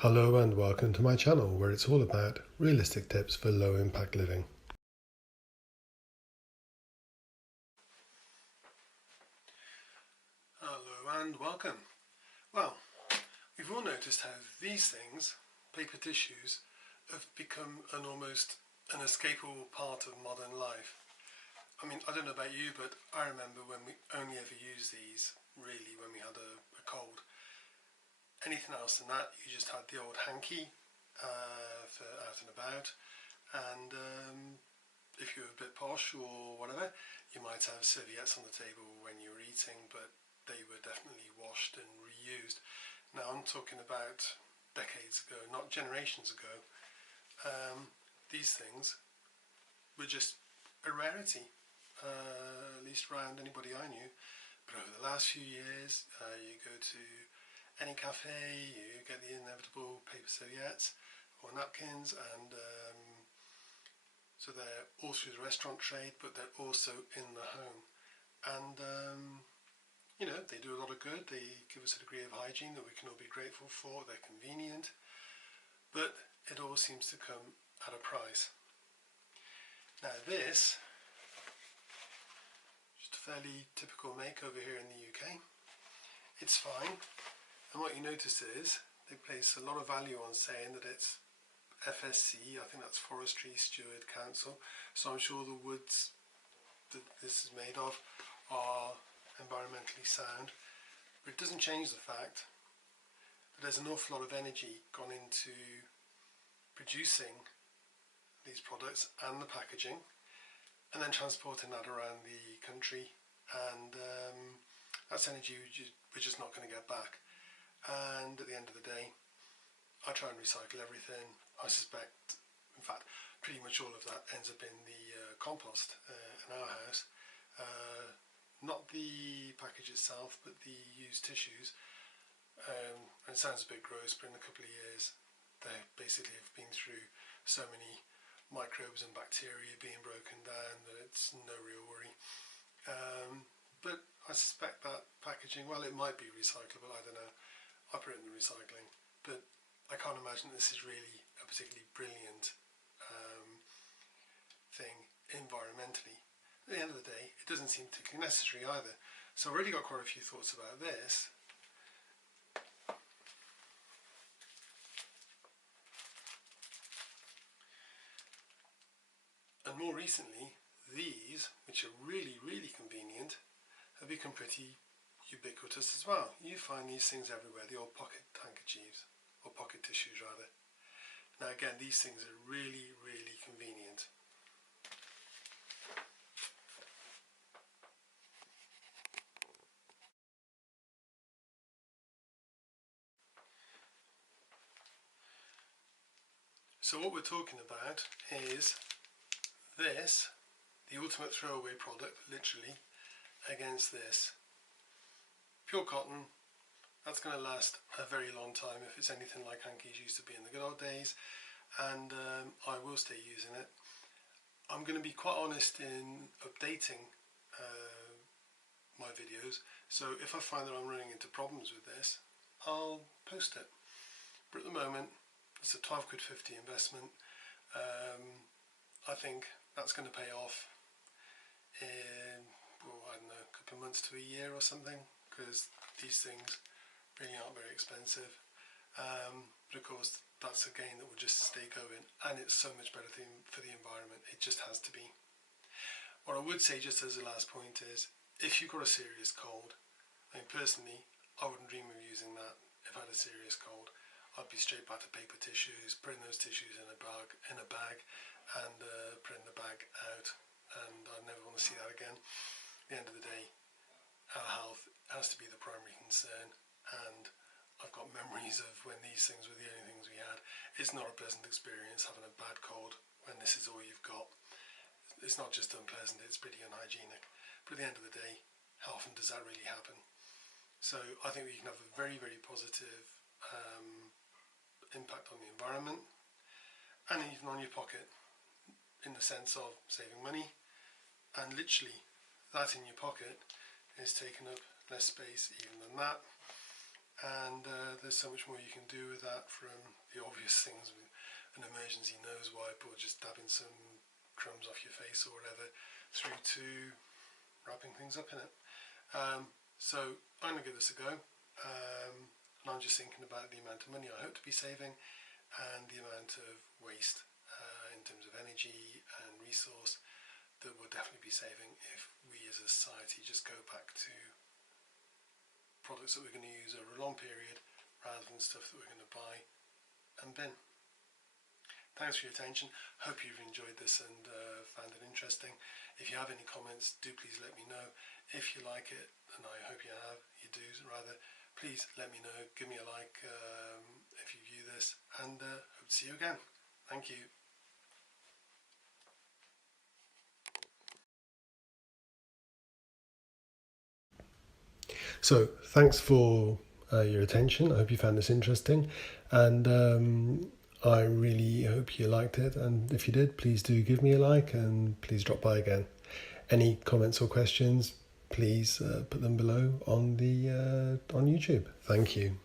Hello and welcome to my channel where it's all about realistic tips for low impact living. Hello and welcome. Well, we've all noticed how these things, paper tissues, have become an almost inescapable part of modern life. I mean, I don't know about you, but I remember when we only ever used these really when we had a cold. Anything else than that, you just had the old hanky for out and about, and if you were a bit posh or whatever, you might have serviettes on the table when you were eating, but they were definitely washed and reused. Now I'm talking about decades ago, not generations ago. These things were just a rarity, at least around anybody I knew. But over the last few years, you go to any cafe, you get the inevitable paper serviettes or napkins, and so they're all through the restaurant trade, but they're also in the home. And you know, they do a lot of good. They give us a degree of hygiene that we can all be grateful for. They're convenient, but it all seems to come at a price. Now this, just a fairly typical make over here in the UK. It's fine, and what you notice is they place a lot of value on saying that it's FSC, I think that's Forestry Steward Council, so I'm sure the woods that this is made of are environmentally sound, but it doesn't change the fact that there's an awful lot of energy gone into producing these products and the packaging, and then transporting that around the country, and that's energy we're just not going to get back. And at the end of the day, I try and recycle everything. I suspect, in fact, pretty much all of that ends up in the compost in our house. Not the package itself, but the used tissues. And it sounds a bit gross, but in a couple of years, they basically have been through so many microbes and bacteria being broken down that it's no real worry. But I suspect that packaging, well, it might be recyclable, I don't know. I put it in the recycling, but I can't imagine this is really a particularly brilliant thing environmentally. At the end of the day, it doesn't seem particularly necessary either. So I've already got quite a few thoughts about this. And more recently, these, which are really, really convenient, have become pretty ubiquitous as well. You find these things everywhere, the old pocket handkerchiefs, or pocket tissues rather. Now again, these things are really, really convenient. So what we're talking about is this, the ultimate throwaway product, literally, against this. Pure cotton, that's going to last a very long time if it's anything like hankies used to be in the good old days, and I will stay using it. I'm going to be quite honest in updating my videos, so if I find that I'm running into problems with this, I'll post it. But at the moment, it's a £12.50 investment. I think that's going to pay off in, well, I don't know, a couple of months to a year or something, because these things really aren't very expensive. But of course, that's a gain that will just stay going, and it's so much better for the environment. It just has to be. What I would say, just as a last point, is if you've got a serious cold, I mean, personally, I wouldn't dream of using that if I had a serious cold. I'd be straight back to paper tissues, putting those tissues in a bag, and putting the bag out, and I never want to see that again. At the end of the day, our health has to be the primary concern, and I've got memories of when these things were the only things we had. It's not a pleasant experience having a bad cold when this is all you've got. It's not just unpleasant, it's pretty unhygienic. But at the end of the day, how often does that really happen? So I think we can have a very, very positive impact on the environment, and even on your pocket, in the sense of saving money, and literally that in your pocket is taking up less space even than that, and there's there's so much more you can do with that, from the obvious things with an emergency nose wipe or just dabbing some crumbs off your face or whatever, through to wrapping things up in it. So I'm going to give this a go, and I'm just thinking about the amount of money I hope to be saving and the amount of waste in terms of energy and resource that we'll definitely be saving if we as a society just go back to products that we're going to use over a long period rather than stuff that we're going to buy and bin. Thanks for your attention. Hope you've enjoyed this and found it interesting. If you have any comments, do please let me know. If you like it, and I hope you do rather, please let me know. Give me a like if you view this, and hope to see you again. Thank you. So thanks for your attention. I hope you found this interesting, and I really hope you liked it, and if you did, please do give me a like and please drop by again. Any comments or questions, please put them below on YouTube. Thank you.